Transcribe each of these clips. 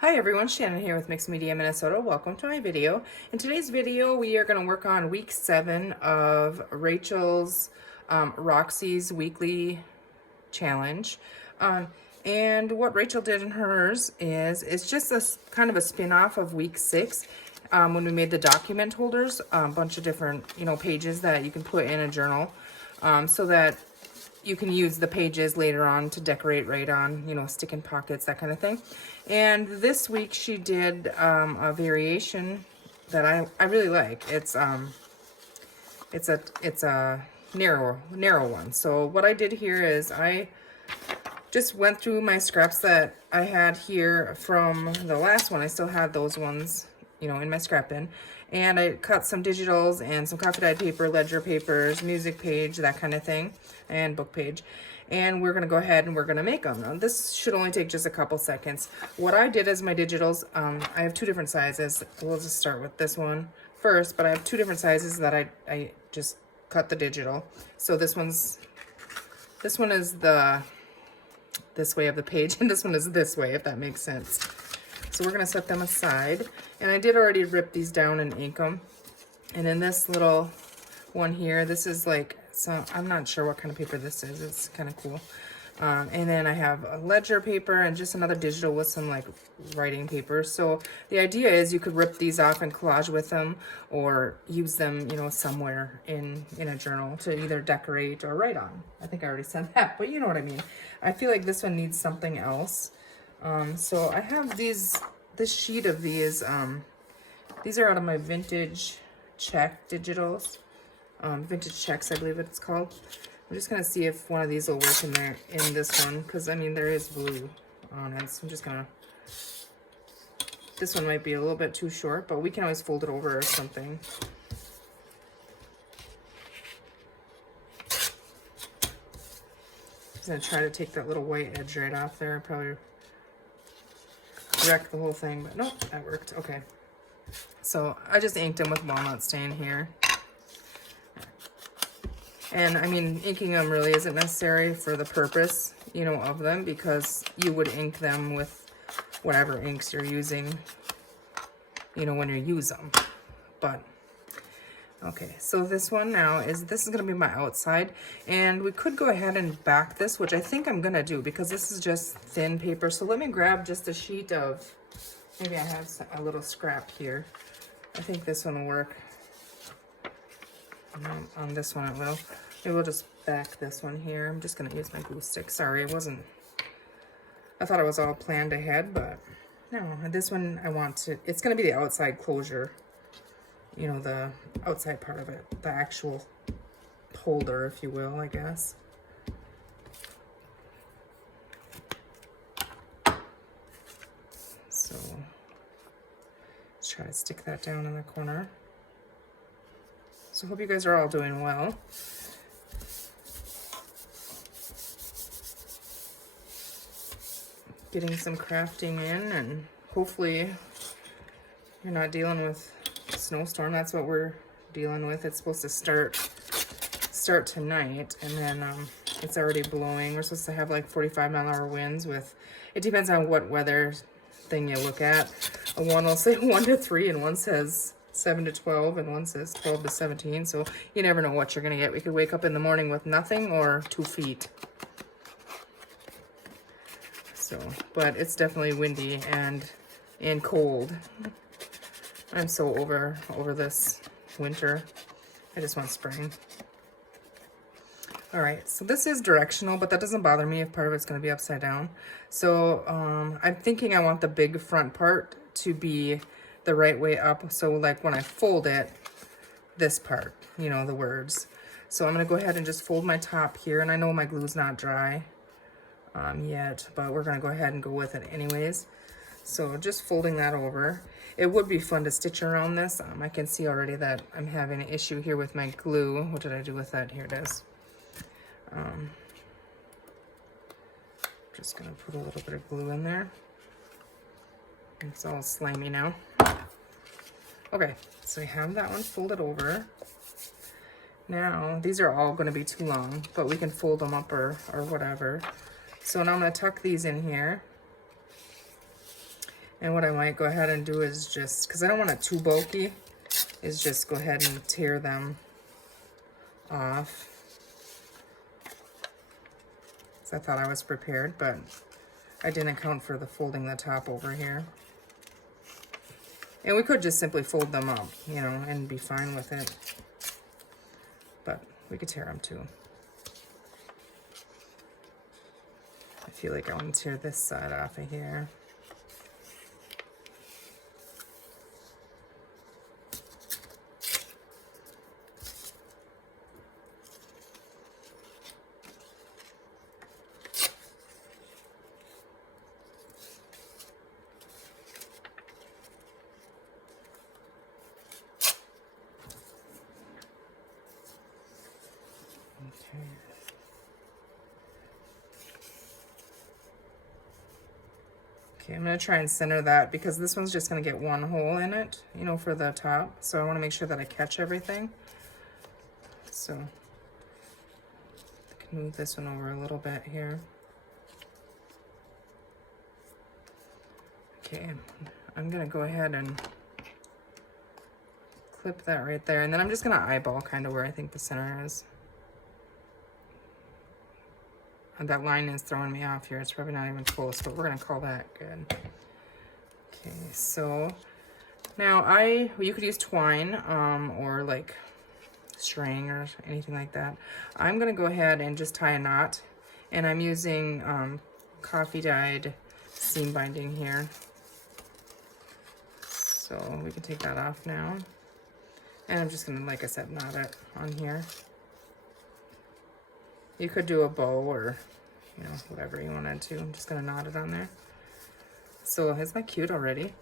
Hi everyone, Shannon here with Mixed Media Minnesota. Welcome to my video. In today's video, we are going to work on week 7 of Rachel's Roxy's weekly challenge. And what Rachel did in hers is it's just a kind of a spin-off of week 6 when we made the document holders, a bunch of different pages that you can put in a journal so that you can use the pages later on to decorate right on, stick in pockets, that kind of thing. And this week she did a variation that I really like. It's a narrow one. So what I did here is I just went through my scraps that I had here from the last one. I still had those ones, in my scrap bin. And I cut some digitals and some coffee dyed paper, ledger papers, music page, that kind of thing, and book page. And we're gonna go ahead and we're gonna make them. Now, this should only take just a couple seconds. What I did is my digitals, I have 2 different sizes. We'll just start with this one first, but I have 2 different sizes that I just cut the digital. So this one is this way of the page, and this one is this way, if that makes sense. So we're gonna set them aside. And I did already rip these down and ink them. And in this little one here, this is like, so I'm not sure what kind of paper this is. It's kind of cool. And then I have a ledger paper and just another digital with some like writing paper. So the idea is you could rip these off and collage with them or use them, somewhere in a journal to either decorate or write on. I think I already said that, but you know what I mean. I feel like this one needs something else. So I have this sheet of these are out of my vintage check digitals, vintage checks, I believe it's called. I'm just gonna see if one of these will work in this one, because I mean there is blue on it, so I'm just gonna, this one might be a little bit too short, but we can always fold it over or something. I'm gonna try to take that little white edge right off there. Probably wreck the whole thing, but nope, that worked. Okay, so I just inked them with walnut stain here. And I mean, inking them really isn't necessary for the purpose, of them, because you would ink them with whatever inks you're using, when you use them. But okay, so this one now this is gonna be my outside, and we could go ahead and back this, which I think I'm gonna do because this is just thin paper. So let me grab just a sheet of, maybe I have a little scrap here. I think this one will work. On this one it will. Maybe we'll just back this one here. I'm just gonna use my glue stick. Sorry, I thought it was all planned ahead, but no, this one it's gonna be the outside closure. The outside part of it, the actual holder, if you will, I guess. So let's try to stick that down in the corner. So hope you guys are all doing well. Getting some crafting in, and hopefully you're not dealing with a snowstorm. That's what we're dealing with. It's supposed to start tonight, and then it's already blowing. We're supposed to have like 45-mile-an-hour winds with, it depends on what weather thing you look at. One will say 1 to 3, and one says 7 to 12, and one says 12 to 17. So you never know what you're gonna get. We could wake up in the morning with nothing or 2 feet. So, but it's definitely windy and cold. I'm so over this winter. I just want spring. All right, so this is directional, but that doesn't bother me if part of it's going to be upside down. So I'm thinking I want the big front part to be the right way up. So like when I fold it, this part, the words. So I'm going to go ahead and just fold my top here. And I know my glue's not dry yet, but we're going to go ahead and go with it anyways. So just folding that over. It would be fun to stitch around this. I can see already that I'm having an issue here with my glue. What did I do with that? Here it is. Just gonna put a little bit of glue in there. It's all slimy now. Okay, so we have that one folded over. Now, these are all gonna be too long, but we can fold them up or whatever. So now I'm gonna tuck these in here. And what I might go ahead and do is just, because I don't want it too bulky, is just go ahead and tear them off. So I thought I was prepared, but I didn't account for the folding the top over here. And we could just simply fold them up, you know, and be fine with it. But we could tear them too. I feel like I want to tear this side off of here. Okay, I'm going to try and center that because this one's just going to get one hole in it, you know, for the top. So I want to make sure that I catch everything. So I can move this one over a little bit here. Okay, I'm going to go ahead and clip that right there. And then I'm just going to eyeball kind of where I think the center is. And that line is throwing me off here. It's probably not even close, but we're going to call that good. Okay, so now you could use twine or like string or anything like that. I'm going to go ahead and just tie a knot. And I'm using coffee dyed seam binding here. So we can take that off now. And I'm just going to, like I said, knot it on here. You could do a bow or, you know, whatever you wanted to. I'm just going to knot it on there. So isn't that cute already?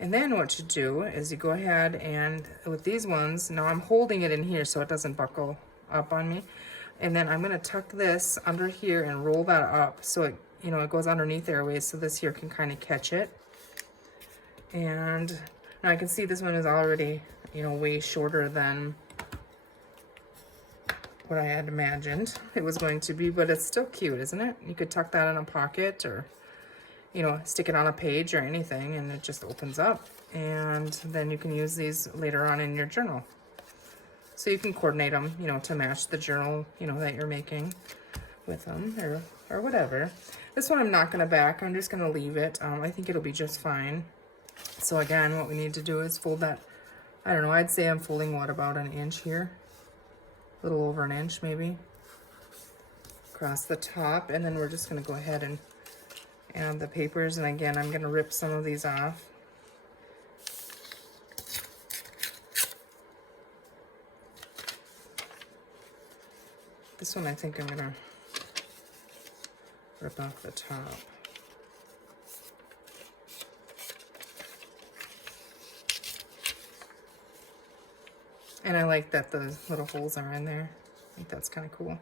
And then what you do is you go ahead and with these ones, now I'm holding it in here so it doesn't buckle up on me. And then I'm going to tuck this under here and roll that up so it, you know, it goes underneath airways so this here can kind of catch it. And now I can see this one is already, you know, way shorter than what I had imagined it was going to be, but it's still cute, isn't it? You could tuck that in a pocket or, you know, stick it on a page or anything and it just opens up. And then you can use these later on in your journal. So you can coordinate them, you know, to match the journal, you know, that you're making with them or whatever. This one I'm not going to back. I'm just going to leave it. I think it'll be just fine. So again, what we need to do is fold that. I don't know. I'd say I'm folding, what, about an inch here? A little over an inch maybe across the top, and then we're just going to go ahead and add the papers. And again, I'm going to rip some of these off. This one I think I'm going to rip off the top. And I like that the little holes are in there. I think that's kind of cool.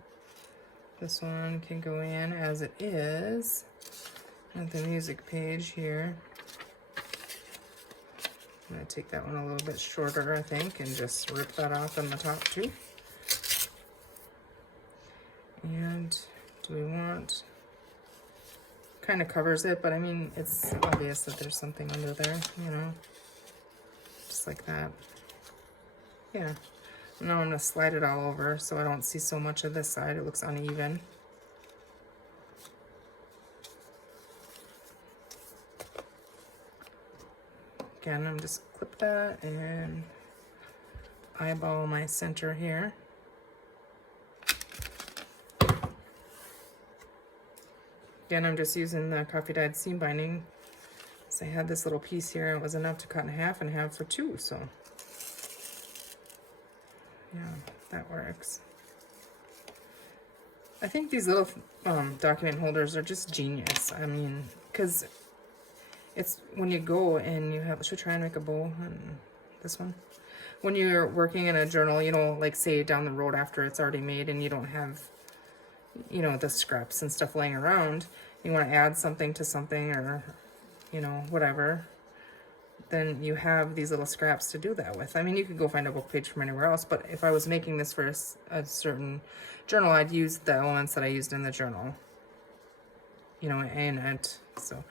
This one can go in as it is. And the music page here. I'm going to take that one a little bit shorter, I think, and just rip that off on the top too. And do we want... kind of covers it, but I mean, it's obvious that there's something under there, you know. Just like that. Yeah, now I'm going to slide it all over so I don't see so much of this side. It looks uneven. Again, I'm just clip that and eyeball my center here. Again, I'm just using the coffee dyed seam binding. So I had this little piece here, and it was enough to cut in half and have for two, so. Yeah, that works. I think these little document holders are just genius. I mean, because it's when you go and you have, should we try and make a bow on this one? When you're working in a journal, you know, like say down the road after it's already made and you don't have, you know, the scraps and stuff laying around, you want to add something to something or, you know, whatever, then you have these little scraps to do that with. I mean, you could go find a book page from anywhere else, but if I was making this for a certain journal, I'd use the elements that I used in the journal, you know, in it. So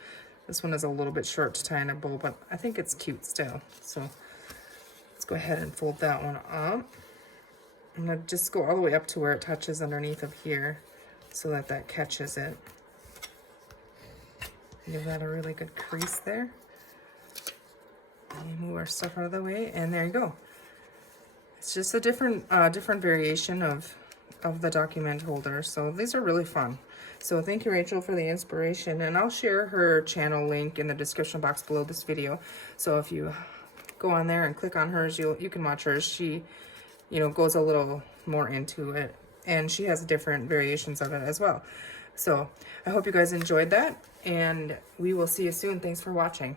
This one is a little bit short to tie in a bow, but I think it's cute still. So let's go ahead and fold that one up. I'm gonna just go all the way up to where it touches underneath of here so that that catches it. Give that a really good crease there. And move our stuff out of the way, and there you go. It's just a different variation of the document holder. So these are really fun. So thank you, Rachel, for the inspiration, and I'll share her channel link in the description box below this video. So if you go on there and click on hers, you can watch hers. She, you know, goes a little more into it, and she has different variations of it as well. So I hope you guys enjoyed that, and we will see you soon. Thanks for watching.